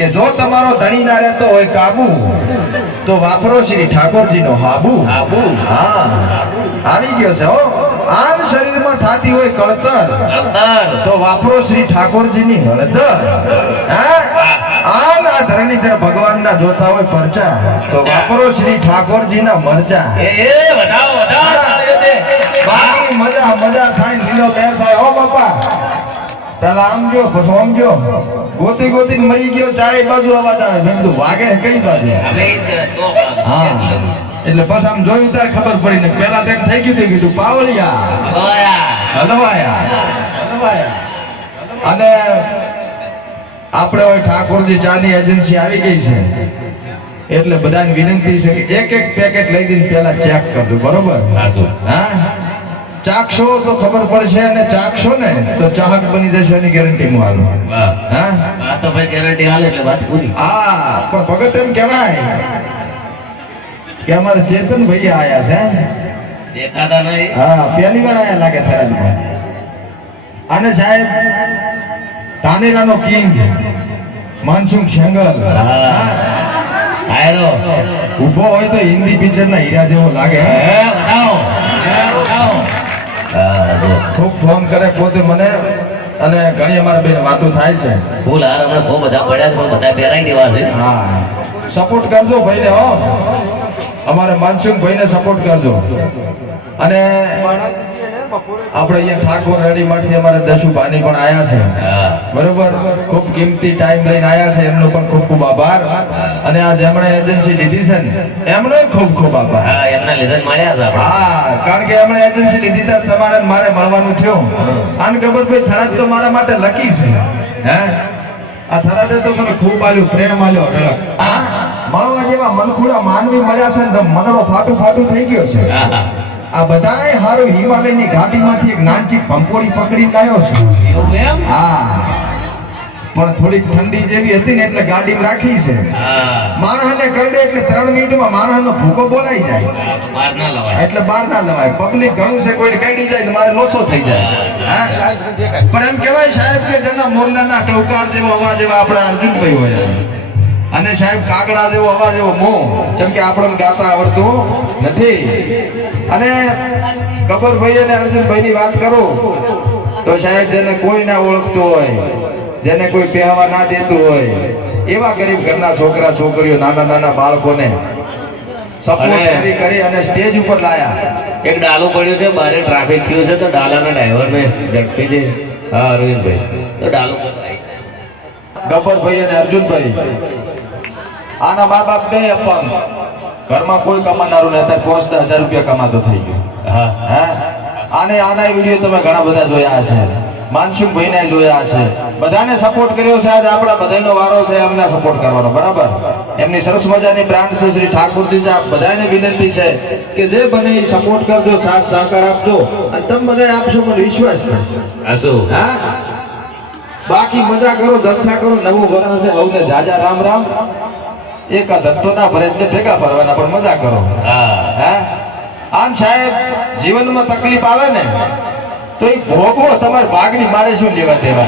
કે જો તમારો ધણી ના રહેતો હોય કાબુ તો વાપરો શ્રી ઠાકોરજીનો હાબુ. હા. આવી ગયો છે હો. શરીરમાં થાતી હોય કળતર તો વાપરો શ્રી ઠાકોરજીની હળદર. હા. આન આ ધરણીધર ભગવાનના જોતા હોય પરચા તો વાપરો શ્રી ઠાકોરજી ના મરચા. બાકી મજા મજા થાય લીલો થાય. હો બાપા. પેલા આમ ગયો પછી આમ ગયો ગોતી ગોતી મરી ગયો ચારે બાજુ અવાજ આવે. મેં કીધું વાગે કઈ બાજુ? હા. એટલે પછી આમ જોયું ત્યારે ખબર પડી ને પેલા તેમ થઈ ગયું કીધું પાવળિયા. હલવાયા. હલવાયા. અને આપણે હવે ઠાકોરજી ચાની એજન્સી આવી ગઈ છે. એટલે બધાને વિનંતી છે કે એક એક પેકેટ લઈ જઈને પેલા ચેક કરજો બરોબર? હા? ચાખશો તો ખબર પડશે અને ચાખશો ને તો ચાહક બની જશે એની ગેરંટી હું આલું હા? તો ભાઈ guarantee હાલે એટલે વાત પૂરી. હા પણ ભગત એમ કહેવાય કે અમારે ચેતન ભાઈ આયા છે દેખાતા નહીં. હા પહેલી વાર આયા લાગે થરાદમાં અને સાહેબ ધાનેરાનો કિંગ. હા, આયરો ઊભો હોય તો હિન્દી પિક્ચરના હીરા જેવો લાગે હે? બતાવો જો. ખૂબ ફોન કરે પોતે મને અને ઘણી અમારા બેન વાતો થાય છે. ફૂલ હાર હમણાં બહુ બધા પડ્યા છે પણ બધા પહેરાઈ દેવા છે. હા. સપોર્ટ કરજો ભાઈને હો. અમારે માનસુખ ભાઈને સપોર્ટ કરજો. અને આપણે અહીંયા ઠાકોર રેડીમાંથી અમારે દશુભાની પણ આયા છે. બરોબર? ખૂબ કિંમતી ટાઈમ લઈને આયા છે. એમનો પણ ખૂબ ખૂબ આભાર. અને આ જેમણે એજન્સી લીધી છે ને એમનો ખૂબ ખૂબ આભાર. હા એમના લીધે જ મળ્યા છે હા કારણ કે એમણે એજન્સી લીધી ત્યારે તમારે મારે મળવાનું થયું. આને ખબર ભાઈ થરાદ તો મારા માટે લકી છે. હે? આ થરાદે તો મને ખૂબ આલ્યું પ્રેમ આલ્યો અઢળક હા. મળવા જેવા મનખુડા માનવી મળ્યા છે ને તો મનડો ફાટું ફાટું થઈ ગયો છે. હા હા. આ બધાય હારું હિમાલયની ઘાટીમાંથી એક નાનચી પંપોળી પકડીને આવ્યો છું. હા. પણ થોડીક ઠંડી જેવી હતી ને એટલે ગાડીમાં રાખી છે. માણસને કરડે એટલે ત્રણ મિનિટમાં માણસનો ભૂકો બોલાઈ જાય. લવાય. એટલે બહાર ના લવાય. પબ્લિક ઘણું છે કોઈ કાઢી જાય તો મારે લોચો થઈ જાય. હા? પણ એમ કહેવાય સાહેબ કે જેના મોરલાના ટોકાર જેવો અવાજ એવા આપણા અર્જુનભાઈ હોય અને સાહેબ કાગડા જેવો અવાજ એવો મો. જેમ કે આપણને ગાતા આવડતું નથી. અને ગબ્બરભાઈ અને અર્જુનભાઈની વાત કરું તો સાહેબ જેને કોઈ ના ઓળખતું હોય જેને કોઈ પહેવા ના દેતું હોય એવા ગરીબ ઘરના છોકરા છોકરીઓ નાના નાના બાળકોને સપોર્ટ કરી કરી અને સ્ટેજ ઉપર લાયા. એક ડાલો પડ્યો છે બારે ટ્રાફિક થયું છે તો ડાલાના ડ્રાઈવરને ઝડપી છે. હા અરવિંદભાઈ. તો ડાલું ગબ્બરભાઈ અને અર્જુનભાઈ આના મા બાપ બે અપંગ ઘરમાં કોઈ કમાનારું નહીં. અત્યારે પાંચ દસ હજાર રૂપિયા કમાતો થઈ ગયો. હા. આને આના વીડિયો તમે ઘણા બધા જોયા છે. માનસુખ ભાઈને જોયા છે. બધાને સપોર્ટ કર્યો છે. આજે આપણા બધાનો વારો છે એમને સપોર્ટ કરવાનો. બરાબર? એમની સરસ મજાની બ્રાન્ડ છે. શ્રી ઠાકોરજી આપ બધાને વિનંતી છે કે જે બને સપોર્ટ કરજો સાથ સહકાર આપજો. અને તમે બધા આપશો મને વિશ્વાસ છે. હા બાકી મજા કરો જલસા કરો. નવું વર્ષ છે હવને જાજા રામ રામ. એક ધંધો ના ભરે એટલે ભેગા ફરવાના પણ મજા કરો. હા. હે? આમ સાહેબ જીવનમાં તકલીફ આવે ને તો એ ભોગવો તમારે ભાગની મારે શું લેવા દેવા?